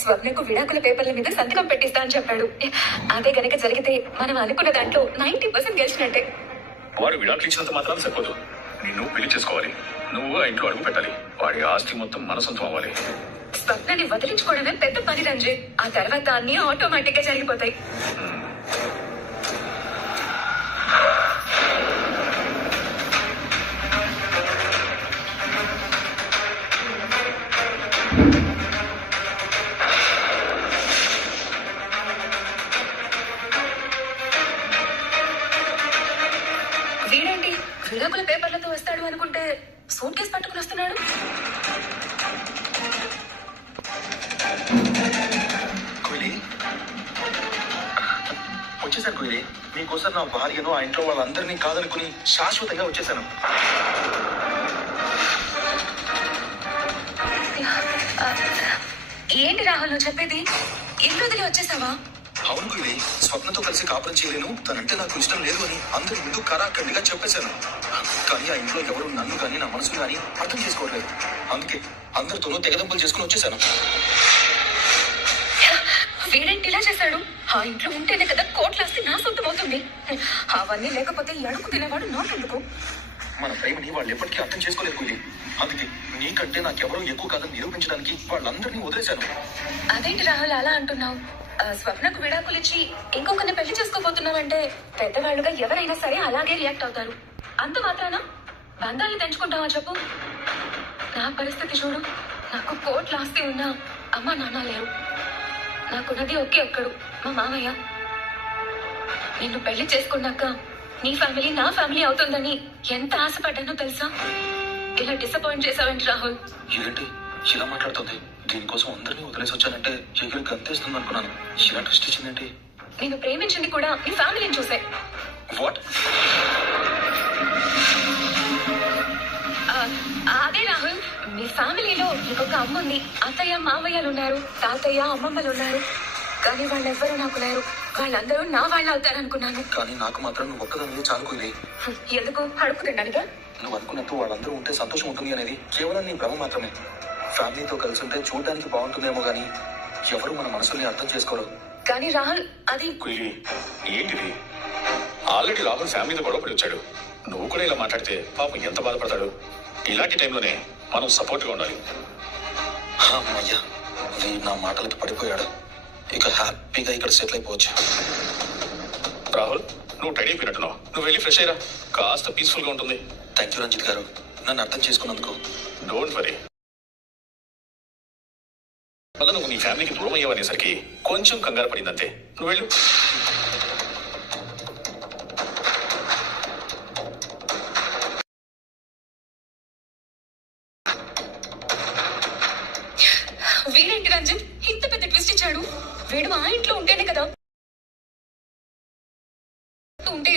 స్వప్నకు విడాకుల పేపర్ల మీద సంతకం పెట్టిస్తా అని చెప్పాడు. అదే గనక జరిగితే మనం అనుకున్న దాంట్లో 90% గెలిచినట్టే. వాడు విడాకులు ఇచ్చినంత మాత్రం సరిపోదు. నిన్ను పెళ్లి చేసుకోవాలి. నువ్వు ఆ ఇంట్లో అడుగు పెట్టాలి. వాడి ఆస్తి మొత్తం మన సొంతం అవ్వాలి. స్వప్నని వదిలించుకోవడమే పెద్ద పని రంజిత్. ఆ తర్వాత అన్ని ఆటోమేటిక్ గా జరిగిపోతాయి. వీడేంటి విడాకుల పేపర్లతో వస్తాడు అనుకుంటే సూట్ కేసు పట్టుకుని వస్తున్నాడు. వచ్చేసాను కోయిలి. మీకోసం నా భార్యను ఆ ఇంట్లో వాళ్ళందరినీ కాదనుకుని శాశ్వతంగా వచ్చేసాను. ఏంటి రాహుల్ నువ్వు చెప్పేది? ఇల్లు వదిలి వచ్చేసావా? అవును కోయిలి, స్వప్నతో కలిసి కాపురం చేయలేను, తనంటే నాకు ఇష్టం లేదు అని అందరి ముందు కరాఖండిగా చెప్పేశాను. కానీ ఆ ఇంట్లో ఎవరు నన్ను కానీ నా మనసును కానీ అర్థం చేసుకోవట్లేదు. అందుకే అందరితోనూ తెగదంపులు చేసుకుని వచ్చేసాను. వీడేంటి ఇలా చేశాడు? ఆ ఇంట్లో ఉంటేనే కదా కోట్లాస్తి నా సొంతం అవుతుంది. అవన్నీ లేకపోతే అడుగు తినేవాడు నాకెందుకు? మన ప్రేమని వాళ్ళు ఎప్పటికీ అర్థం చేసుకోలేదు కోయిలి. అందుకే నీకంటే నాకెవరో ఎక్కువ కాదని నిరూపించడానికి వాళ్ళందరినీ వదిలేశాను. అదేంటి రాహుల్ అలా అంటున్నావు? స్వప్నకు విడాకులు ఇచ్చి ఇంకొకరిని పెళ్లి చేసుకోబోతున్నావంటే పెద్దవాళ్ళుగా ఎవరైనా సరే అలాగే రియాక్ట్ అవుతారు. అంత మాత్రాన బంధాలు తెంచుకుంటావా చెప్పు? నా పరిస్థితి చూడు. నాకు కోట్ల ఆస్తి ఉన్నా అమ్మ నాన్న లేరు. నాకున్నది ఒకే ఒక్కడు మా మామయ్య. నిన్ను పెళ్లి చేసుకున్నాక నీ ఫ్యామిలీ నా ఫ్యామిలీ అవుతుందని ఎంత ఆశపడ్డానో తెలుసా? ఇలా డిసప్పాయింట్ చేసావేంటి రాహుల్? ఏంటి ఇలా మాట్లాడుతుంది? దీనికోసం అందరినీ వదిలేసి వచ్చానంటే ఎగిరి గంతేస్తుంది అనుకున్నాను. ఇలా ట్విస్ట్ ఇచ్చిందేంటి? నేను ప్రేమించింది కూడా నీ ఫ్యామిలీని చూసే. వాట్? అదే రాహుల్, మీ ఫ్యామిలీలో ఇంకొక అమ్మ ఉంది. అత్తయ్య మావయ్యలు ఉన్నారు, తాతయ్య అమ్మమ్మలు ఉన్నారు. కానీ వాళ్ళెవ్వరూ నాకు లేరు. వాళ్ళందరూ నా వాళ్ళు అవుతారనుకున్నాను. కానీ నాకు మాత్రం నువ్వు ఒక్కదానివే చాలుకోలే. ఎందుకు? అడుపు తినడానికా? నువ్వు అనుకున్నట్టు వాళ్ళందరూ ఉంటే సంతోషం ఉంటుంది అనేది కేవలం నీ భ్రమ మాత్రమే. ఫ్యామిలీతో కలిసి ఉంటే చూడడానికి బాగుంటుందేమో గానీ ఎవరు మన మనసుల్ని అర్థం చేసుకోరు. కానీ రాహుల్ అది ఏంటిది? ఆల్రెడీ రాహుల్ ఫ్యామిలీతో గొడవపడి వచ్చాడు. నువ్వు కూడా ఇలా మాట్లాడితే పాపం ఎంత బాధపడతాడు. ఇలాంటి టైంలోనే మనం సపోర్ట్గా ఉండాలి. అమ్మయ్యా, వీడు నా మాటలకి పడిపోయాడు. ఇక హ్యాపీగా ఇక్కడ సెటిల్ అయిపోవచ్చు. రాహుల్, నువ్వు టైడ్ అయిపోయినట్టున్నావు. నువ్వు వెళ్ళి ఫ్రెష్ అయ్యరా, కాస్త పీస్ఫుల్ గా ఉంటుంది. థ్యాంక్ యూ రంజిత్ గారు, నన్ను అర్థం చేసుకున్నందుకు. Don't worry. వల్ల నువ్వు నీ ఫ్యామిలీకి దూరం అయ్యావనేసరికి కొంచెం కంగారు పడిందంతే. నువ్వు వెళ్ళు. వీడేంటి రంజిత్ ఇంత పెద్ద ట్విస్ట్ ఇచ్చాడు? వీడు ఆ ఇంట్లో ఉంటేనే కదా ఉంటే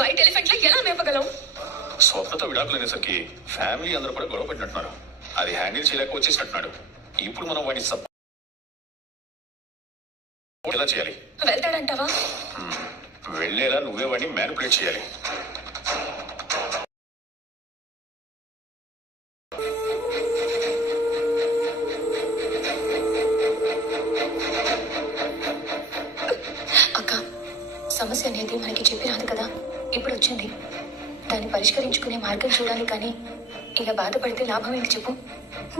వైట్ ఎలిఫెంట్ లో ఎలా మేపగలం? స్వప్నతో విడాకులు అనేసరికి ఫ్యామిలీ అందరూ కూడా గొడవ పడినట్టున్నారు. అది హ్యాండిల్ చేయలేక వచ్చేసినట్టున్నాడు. ఇప్పుడు మనం వాడిని ఎలా చేయాలి? వెళ్తాడంటావా? వెళ్ళేలా నువ్వే వాడిని మ్యానిపులేట్ చేయాలి. అక్క, సమస్య అనేది మనకి చెప్పి రాదు కదా, ఇప్పుడు వచ్చింది. దాన్ని పరిష్కరించుకునే మార్గం చూడాలి. కానీ ఇలా బాధపడితే లాభం ఏంటి చెప్పు?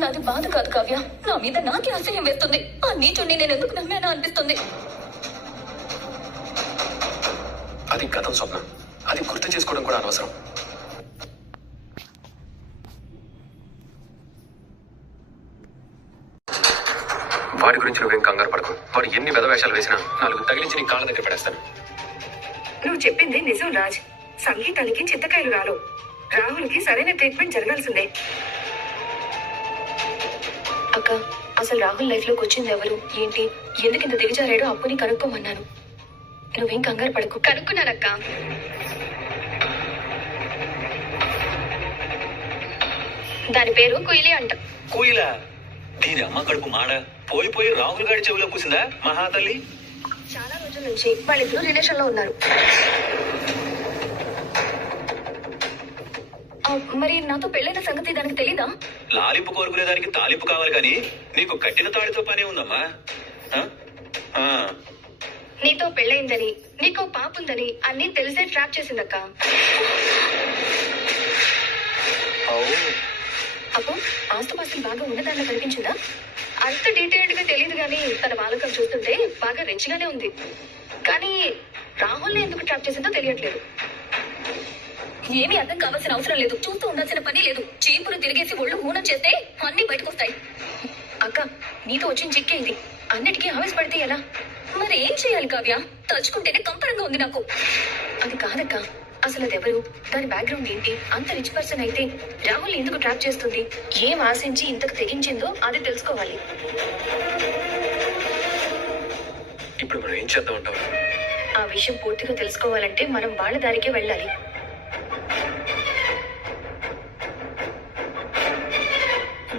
నాది బాధ కాదు కావ్య, నా మీద నాకే అసహ్యం వేస్తుంది. ఆ నీచుని నేను ఎందుకు నమ్మానో అనిపిస్తుంది. అది గతం స్వప్న, అది గుర్తు చేసుకోవడం కూడా అనవసరం. వాడి గురించి నువ్వేం కంగారు పడకు. వాడు ఎన్ని వెధవేషాలు వేసినా 4 తగిలించి నీ కాళ్ళ దగ్గర పడేస్తాను. నువ్వు చెప్పింది నిజం రాజ్. సంగీతానికి చింతకాయలు రాలు. రాహుల్కి సరైన ట్రీట్మెంట్ జరగాల్సిందే. అక్క, అసలు రాహుల్ లైఫ్ లోకి వచ్చింది ఎవరు, ఏంటి, ఎందుకు ఇంత దిగజారాడో అప్పుని కనుక్కోమన్నాను. నువ్వేం కంగారు పడకు. కనుక్కున్నానక్క. దాని పేరు కుయిలి అంట. కూయిలా? దీని అమ్మ కడుపు మాడ పోయి పోయి రాహుల్ గారి చెవిలో కూసిందా మహాతల్లి? చాలా రోజుల నుంచి వాళ్ళిద్దరూ రిలేషన్ లో ఉన్నారు. ఆ మరి నాతో పెళ్ళైన సంగతి దానికి తెలీదా? లాలింపు కోరుకునే దానికి తాలింపు కావాలి కానీ నీకు కట్టిన తాడితో పనే ఉందమ్మా. ఆ? ఆ. నీతో పెళ్ళయిందని నీకో పాపుందని అన్ని తెలిసే ట్రాప్ చేసిందక్క. అప్పు ఆస్తుపాస్తులు బాగా ఉన్నదానిలో కనిపించిందా? అంత డీటెయిల్డ్ గా తెలియదు గానీ తన వాలకం చూస్తుంటే బాగా రిచ్ గానే ఉంది. కానీ రాహుల్ని ఎందుకు ట్రాప్ చేసిందో తెలియట్లేదు. ఏమీ అర్థం కావాల్సిన అవసరం లేదు, చూస్తూ ఉండాల్సిన పని లేదు. చీపురు తిరిగేసి ఒళ్ళు హూనం చేస్తే అన్ని బయటకు వస్తాయి. అక్క, నీతో వచ్చిన చిక్కే ఇది. అన్నిటికీ ఆవేశపడితే ఎలా? మరి ఏం చేయాలి కావ్య? తలుచుకుంటేనే కంపరంగా ఉంది నాకు. అది కాదక్క, అసలు అదెవరు, దాని బ్యాక్గ్రౌండ్ ఏంటి? అంత రిచ్ పర్సన్ అయితే రాహుల్ ఎందుకు ట్రాప్ చేస్తుంది? ఏం ఆశించి ఇంతకు తెగించిందో అది తెలుసుకోవాలి. ఇప్పుడు మనం ఏం చేద్దాం అంటావు? ఆ విషయం పూర్తిగా తెలుసుకోవాలంటే మనం వాళ్ళ దారికే వెళ్ళాలి.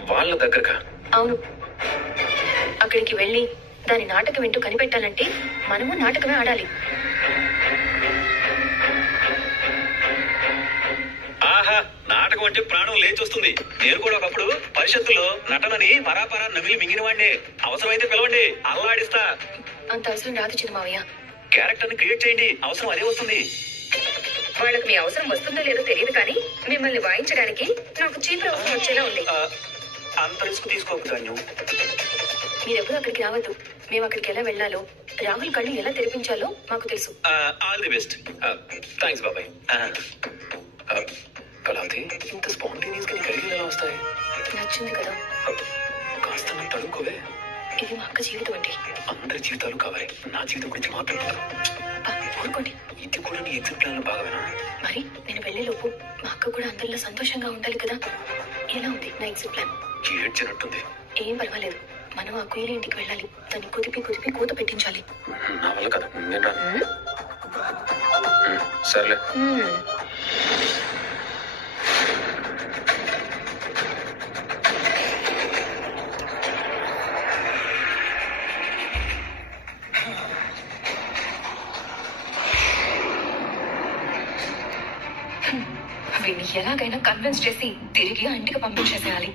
వాళ్ళ దగ్గరకా? అవును, అక్కడికి వెళ్ళి దాని నాటకం ఏంటో కనిపెట్టాలంటే మనము నాటకమే ఆడాలి. ఆహా, నాటకం అంటే ప్రాణం లేచొస్తుంది. నేను కూడా ఒకప్పుడు పరిషత్తులో నటనని పరాపరా నమిలి మింగిన వాడిని. అవసరమైతే పిలవండి, అల్లాడిస్తా. అంత అవసరం రాదు చిన్న మావయ్య. క్యారెక్టర్ ని క్రియేట్ చేయండి, అవసరం అదే వస్తుంది. వాళ్ళకి మీ అవసరం వస్తుందో లేదో తెలియదు కానీ మిమ్మల్ని వాయించడానికి నాకు చీపురు అవసరం వచ్చేలా ఉంది. అంత రిస్క్ తీసుకోకు ధాన్యం. మీరెప్పుడు అక్కడికి రావద్దు. మేము అక్కడికి ఎలా వెళ్ళాలో, రాహుల్ కళ్ళు ఎలా తెరిపించాలో మాకు తెలుసు. All the best. థ్యాంక్స్ బాబాయ్. కళావతి, ఇంత స్పాంటేనియస్ గా నీకు ఐడియాలు ఎలా వస్తాయి? నచ్చింది కదా? కాస్త నన్ను తడుకోవే. ఇది మా అక్క జీవితం అండి. అందరి జీవితాలు కావాలి, నా జీవితం గురించి మాత్రం కాదు. ఊరుకోండి. ఇది కూడా నీ ఎగ్జిట్ ప్లాన్ లో భాగమేనా? మరి నేను వెళ్ళేలోపు మా అక్క కూడా అందరిలో సంతోషంగా ఉండాలి కదా. ఎలా ఉంది నా ఎగ్జిట్ ప్లాన్? ఏడ్చినట్టుంది. ఏం పర్వాలేదు, మనం ఆ కుయిలి ఇంటికి వెళ్ళాలి. దాన్ని కుదిపి కుదిపి కూత పెట్టించాలి. నా వల్ల కదా, నేను రాను. సర్లే. వీడిని ఎలాగైనా కన్విన్స్ చేసి తిరిగి ఆ ఇంటికి పంపించేసేయాలి.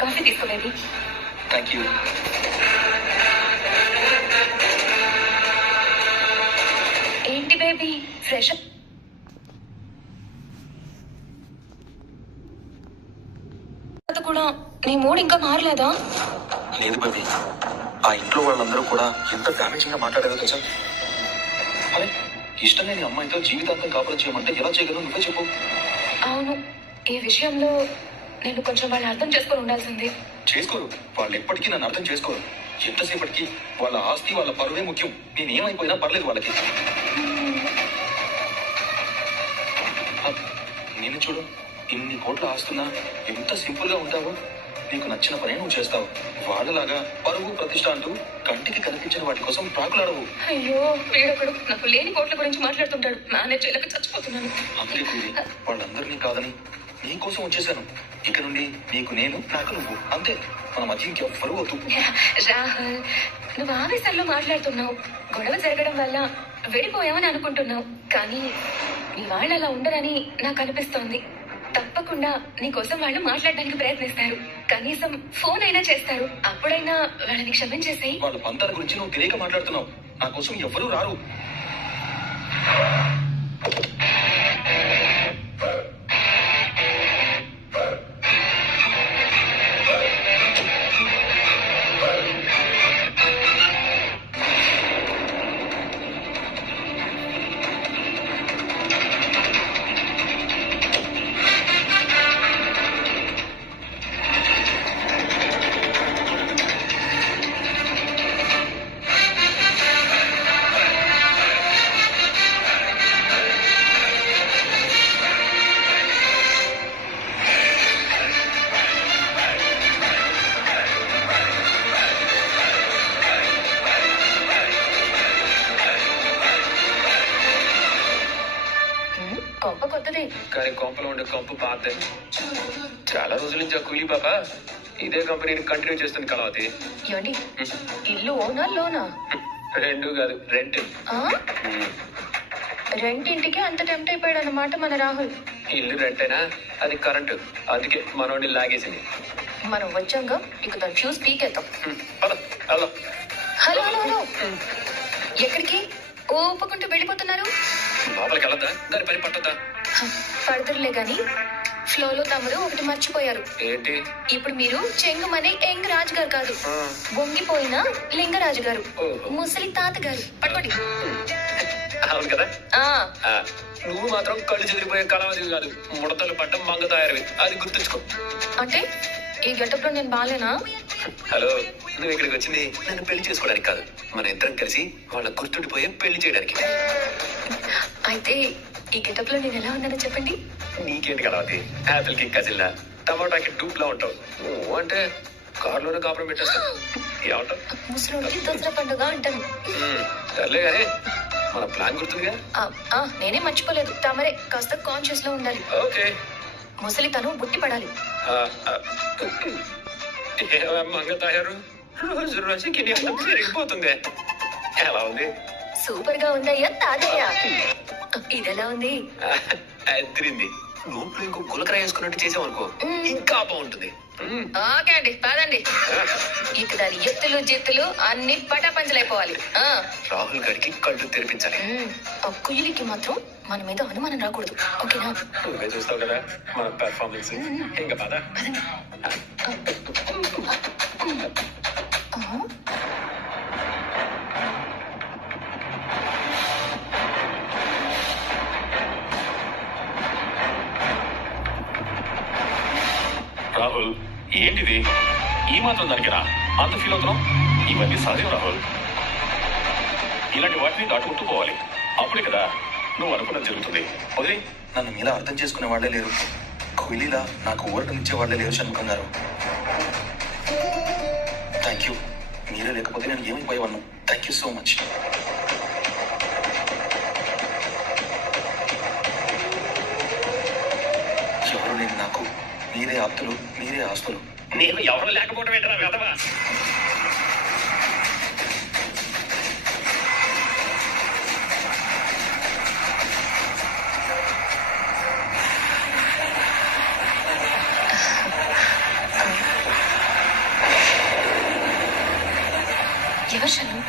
కాఫీ తీసుకోలేదు. Thank you. ఏంటి బేబీ, ఫ్రెష్ కూడా నీ మూడ్ ఇంకా మారలేదా? లేదు బేబీ, ఆ ఇంట్లో వాళ్ళందరూ కూడా ఎంత డామేజింగ్ గా మాట్లాడారో తెలుసా? అరే, ఇష్టం లేని అమ్మాయితో జీవితాంతం కాపురం చేయమంటే ఎలా చేయగలను నువ్వే చెప్పు. అవును, ఈ విషయంలో నేను కొంచెం వాళ్ళు అర్థం చేసుకొని ఉండాల్సింది. చేసుకోరు, వాళ్ళు ఎప్పటికీ నన్ను అర్థం చేసుకోరు. ఎంతసేపటికి వాళ్ళ ఆస్తి వాళ్ళ పరువే ముఖ్యం. నేనేమైపోయినా పర్లేదు వాళ్ళకి. నేను చూడు, ఇన్ని కోట్ల ఆస్తున్నా ఎంత సింపుల్ గా ఉంటావో. నీకు నచ్చిన పనే నువ్వు చేస్తావు. వాళ్ళలాగా పరువు ప్రతిష్ట అంటూ కంటికి కనిపించిన వాటి కోసం ప్రాకులాడవు. అయ్యో, వీడొకడు నాకు లేని కోట్ల గురించి మాట్లాడుతుంటాడు. మేనేజ్ చేయలేక చచ్చిపోతున్నాను. అంతే కూడి, వాళ్ళందరినీ కాదని నీ కోసం వచ్చేసాను. ఇక నుండి నీకు నేను, నాకు నువ్వు, అంతే. మన మధ్య ఇంకెవ్వరూ వద్దు. రాహుల్, నువ్వు ఆవేశంలో మాట్లాడుతున్నావు. గొడవ జరగడం వల్ల విడిపోయామని అనుకుంటున్నావు, కానీ నీ వాళ్ళు అలా ఉండరని నాకు అనిపిస్తోంది. తప్పకుండా నీ కోసం వాళ్ళు మాట్లాడడానికి ప్రయత్నిస్తారు. కనీసం ఫోన్ అయినా చేస్తారు. అప్పుడైనా వాళ్ళని క్షమించేసి. వాళ్ళ పంతాల గురించి నువ్వు తెలియక మాట్లాడుతున్నావు. నా కోసం ఎవ్వరూ రారు. కొంప కొత్తదే, కానీ కొంపలో ఉండే కొంప పాతే. చాలా రోజుల నుంచి ఆ కూలీ పాప ఇదే కంపెనీని కంటిన్యూ చేస్తుంది కళావతి. ఏమండి, ఇల్లు ఓనా లోనా? రెండు కాదు రెంట్. ఆ? రెంటింటికి అంత టెంప్ట్ అయిపోయాడు అన్నమాట మన రాహుల్. ఇల్లు రెంట్ అయినా అది కరెంటు, అందుకే మనోడిని లాగేసింది. మనం వచ్చాక ఇక దాని ఫ్యూజ్ పీకేద్దాం. పద, వెళ్దాం. హలో హలో హలో, ఎక్కడికి ఓపుకుంటూ వెళ్ళిపోతున్నారు? లోపలికి వెళ్ళొద్దా? దాని పని పట్టద్దా? పడదురులే గాని ఫ్లోలో తమరు ఒకటి మర్చిపోయారు. ఏంటి? ఇప్పుడు మీరు చెంగుమనే ఎంగ్ రాజు గారు కాదు, వంగిపోయిన లింగరాజు గారు, ఓహో. ముసలి తాత గారు. పట్టుకోండి. అవును కదా. ఆ, ఆ, నువ్వు మాత్రం కళ్ళు చెదిరిపోయే కళావతివి కాదు, ముడతలు పడ్డం మంగ తయారవి, అది గుర్తుంచుకో. అంటే ఈ గెటప్ లో నేను బాలేనా? హలో, నువ్వు ఇక్కడికి వచ్చింది నన్ను పెళ్లి చేసుకోవడానికి కాదు, మన ఇద్దరం కలిసి వాళ్ళ గుర్తుండిపోయే పెళ్లి చేయడానికి. అయితే ఈ గెటప్ లో నేను ఎలా ఉన్నానో చెప్పండి. నీకేంటి కలవతి? యాపిల్ కి కజిల్లా, టమాటాకి డూప్ లా ఉంటావు. నువ్వు అంటే కారులోనే కాపురం పెట్టేస్తావు. ఏమంటావు? ముసలోడికి దసరా పండుగ అంటాను. సర్లే కానీ మన ప్లాన్ గుర్తుందిగా? నేనే మర్చిపోలేదు. తమరే కాస్త కాన్షియస్ లో ఉండాలి. ఓకే. ముసలితను బుట్టి పడాలి. మంగ తయారు రోజు రోజుకి నీ అందం పెరిగిపోతుంది. ఎలా ఉంది? సూపర్ గా ఉందయ్యా తాతయ్య. ఇదెలా ఉంది? అదిరింది. లోపల ఇంకో గులకరాయి వేసుకున్నట్టు చేసామనుకో ఇంకా బాగుంటుంది. ఓకే అండి, పదండి. ఇక దాని ఎత్తులు జిత్తులు అన్ని పటాపంచలైపోవాలి. రాహుల్ గారికి కళ్ళు తెరిపించాలి. ఆ కుయిలికి మాత్రం మన మీద అనుమానం రాకూడదు. ఓకేనా? నువ్వే చూస్తావు కదా మన పెర్ఫార్మెన్స్. ఇంకా పద. పదండి. రాహుల్, ఏంటిది? ఈ మాత్రం దానికి రా అంత ఫీల్ అవుతున్నావు? ఇవన్నీ సహజం రాహుల్. ఇలాంటి వాటిని దాటుకుంటూ పోవాలి. అప్పుడే కదా నువ్వు అనుకున్నది జరుగుతుంది. వదిలే. నన్ను మీలా అర్థం చేసుకునే వాళ్ళే లేరు. కోహ్లీలా నాకు ఊరటనిచ్చే వాళ్ళే లేరు షణ్ముఖం గారు. Thank you. మీరే లేకపోతే నేను ఏమైపోయేవాళ్ళను. Thank you so much. ఎవరు లేని నాకు మీరే ఆప్తులు, మీరే ఆస్తులు. నేను ఎవరు లేకపోవడం ఏంటరా వెదవా? ఎవరు షణ్ము?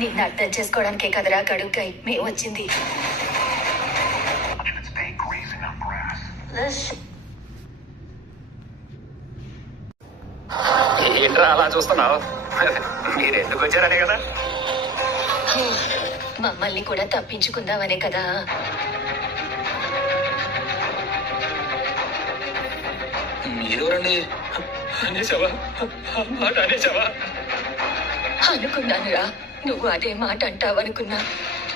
నిన్ను అర్థం చేసుకోవడానికే కదరా గడుగ్గాయి మేము వచ్చింది. ఏంట్రా అలా చూస్తున్నావు? మీరు ఎందుకు వచ్చారనే కదా. మమ్మల్ని కూడా తప్పించుకుందామనే కదా. మీరెవరండి? అనేసావా? మాట అనేసావా? అనుకున్నానురా నువ్వు అదే మాట అంటావనుకున్నా.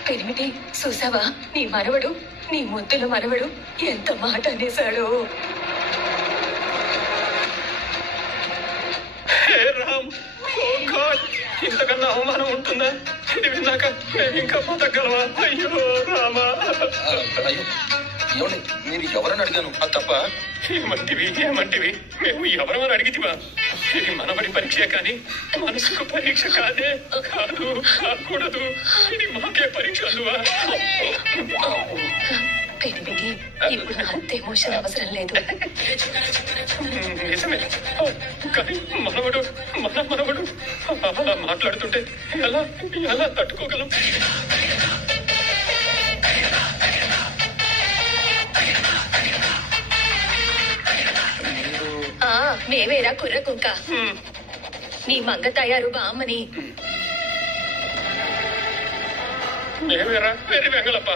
పెరిమిటి చూసావా? నీ మనవడు, నీ ముద్దుల మనవడు ఎంత మాట అనేశాడో. హే రామ్, ఓ గాడ్, ఇంతకన్నా అవమానం ఉంటుందా? ఇది విన్నాక మేము ఇంకా బతకగలవా? అయ్యో రామా. అయ్యో, ఏమండి మీరు ఎవరని అడిగాను, అది తప్ప. ఏమంటివి? మేము ఎవరమని అడిగితివా? ఇది మనబడి పరీక్ష కానీ మనసుకు పరీక్ష కాదే. కాకూడదు. ఇది మాకే పరీక్ష అందువా? పెరిమిటి ఇప్పుడు అంత ఎమోషన్ అవసరం లేదు. నిజమే, కానీ మనవడు అలా మాట్లాడుతుంటే ఎలా ఎలా తట్టుకోగలం? మేమేరా కుర్ర కుంక, నీ మంగ తయారు బామ్మని. మేమేరా వెర్రి వెంగళప్ప,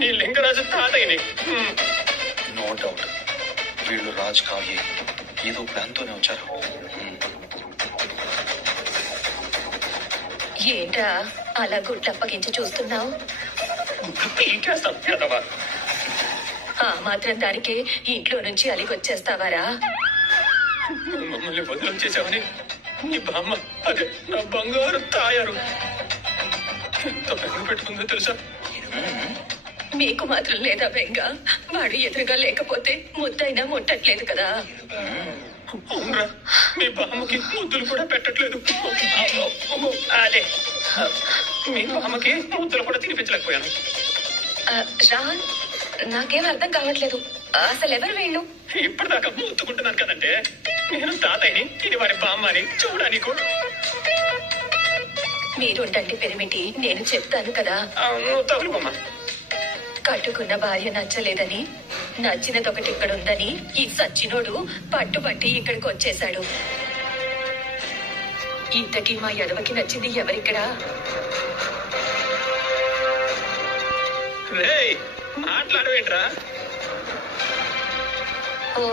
నీ లింగరాజు తాతయ్యని. నో డౌట్ వీళ్ళు రాజ్ కావ్య ఏదో ప్లాన్ తోనే వచ్చారు. ఏంట్రా అలా గుడ్లప్పగించి చూస్తున్నావు? ఇంకేస్తాం కదవా. ఆ మాత్రం దానికే ఇంట్లో నుంచి అలిగొచ్చేస్తావారా? మమ్మల్ని వదిలించేసావని నీ బామ్మ, అదే నా బంగారు తాయారు, ఎంత బెంగ పెట్టుకుందో తెలుసా? మీకు మాత్రం లేదా బెంగ? వాడు ఎదురుగా లేకపోతే ముద్దైనా ముట్టట్లేదు కదా. అవునరా, మీ బామ్మకి ముద్దులు కూడా పెట్టట్లేదు. అదే మీ బామ్మకి ముద్దులు కూడా తినిపించలేకపోయాను. రాహుల్, నాకేం అర్థం కావట్లేదు. అసలు ఎవరు వీళ్ళు? ఇప్పటిదాకా ముద్దుకుంటున్నాను కదంటే, నేను తాతయ్యని, ఇది వారి బామ్మని చూడడానికి. మీరుండండి పెరిమిటి, నేను చెప్తాను కదా. నువ్వు తగులు బొమ్మ. కట్టుకున్న భార్య నచ్చలేదని, నచ్చినదొకటి ఇక్కడ ఉందని ఈ సచ్చినోడు పట్టుపట్టి ఇక్కడికి వచ్చేశాడు. ఇంతకీ మా ఎడవకి నచ్చింది ఎవరిక్కడ? రేయ్, మాట్లాడవేంట్రా? ఓ,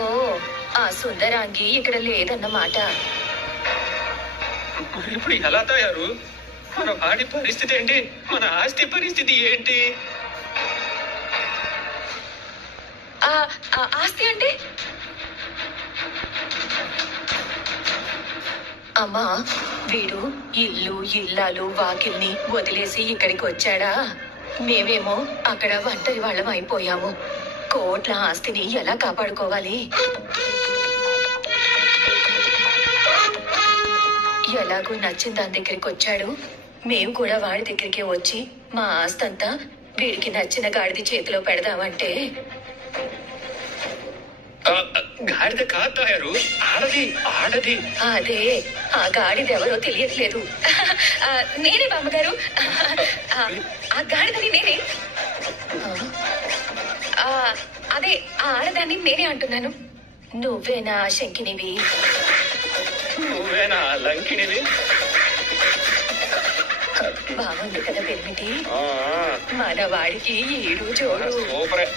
ఆ సుందరాంగి ఇక్కడ లేదన్నమాట. మరి ఇప్పుడు ఎలా తయారు? మన వాడి పరిస్థితి ఏంటి? మన ఆస్తి పరిస్థితి ఏంటి? ఆస్తి అంటే? అమ్మా, వీడు ఇల్లు ఇల్లాలు వాకిల్ని వదిలేసి ఇక్కడికి వచ్చాడా? మేమేమో అక్కడ ఒంటరి వాళ్ళం అయిపోయాము. కోట్ల ఆస్తిని ఎలా కాపాడుకోవాలి? ఎలాగూ నచ్చిన దాని దగ్గరికి వచ్చాడు. మేము కూడా వాడి దగ్గరికి వచ్చి మా ఆస్తంతా వీడికి నచ్చిన గాడిది చేతిలో పెడదామంటే గాడిద కాదు తయారు, ఆడది ఆడది. అదే, ఆ గాడిద ఎవరో తెలియట్లేదు. నేనే బామ్మగారు, ఆ గాడిదని నేనే. అదే, ఆ ఆడదాన్ని నేనే అంటున్నాను. నువ్వేనా శంకినివి? నువ్వేనా లంకినివి? బాగుంది కదా పెరిమిటి, మన వాడికి ఈడు జోడు. సూపరే.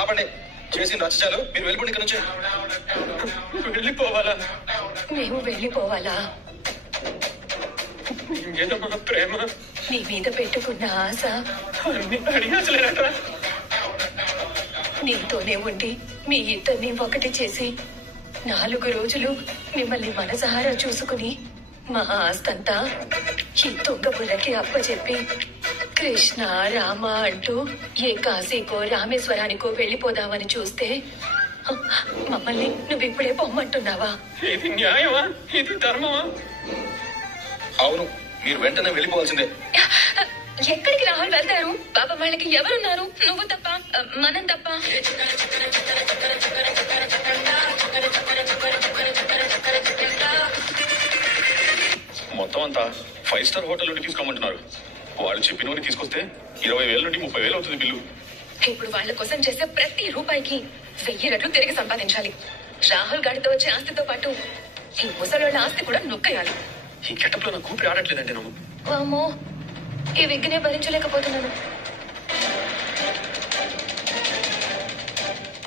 ఆపండి, చేసి రచాలు. మీరు వెళ్ళిపోండి ఇక్కడ నుంచి. వెళ్ళిపోవాలా? మేము వెళ్ళిపోవాలా? ఏదో మన ప్రేమ నీ మీద పెట్టుకున్న ఆశ అన్ని అడిగాసలేనట్రా. నీతోనే ఉండి మీ ఇద్దరిని ఒకటి చేసి 4 రోజులు మిమ్మల్ని మనసారా చూసుకుని మా ఆస్తంతా ఈ దొంగ బుర్రకి అప్పచెప్పి కృష్ణ రామ అంటూ ఏ కాశీకో రామేశ్వరానికో వెళ్ళిపోదామని చూస్తే మమ్మల్ని నువ్విప్పుడే పొమ్మంటున్నావా? ఇది న్యాయమా? ఇది ధర్మమా? అవును, మీరు వెంటనే వెళ్ళిపోవాల్సిందే. ఎక్కడికి రాహుల్ వెళ్తారు? పాప వాళ్ళకి ఎవరున్నారు? నువ్వు తప్ప, మనం తప్ప. మొత్తం అంతా 5 స్టార్ హోటల్ నుండి తీసుకోమంటున్నారు. వాళ్ళు చెప్పినవని తీసుకొస్తే 20,000 నుండి 30,000 అవుతుంది బిల్లు. ఇప్పుడు వాళ్ళ కోసం చేసే ప్రతి రూపాయికి 1000 రెట్లు తిరిగి సంపాదించాలి. రాహుల్ గాడితో వచ్చే ఆస్తితో పాటు ఈ ముసలోళ్ళ ఆస్తి కూడా నొక్కేయాలి. ఈ గెటప్ లో నాకు ఊపిరి ఆడట్లేదండి. నువ్వు వామ్మో, ఈ విగ్నే భరించలేకపోతున్నాను.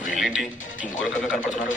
వీళ్ళేంటి ఇంకో రకంగా కనపడుతున్నారు?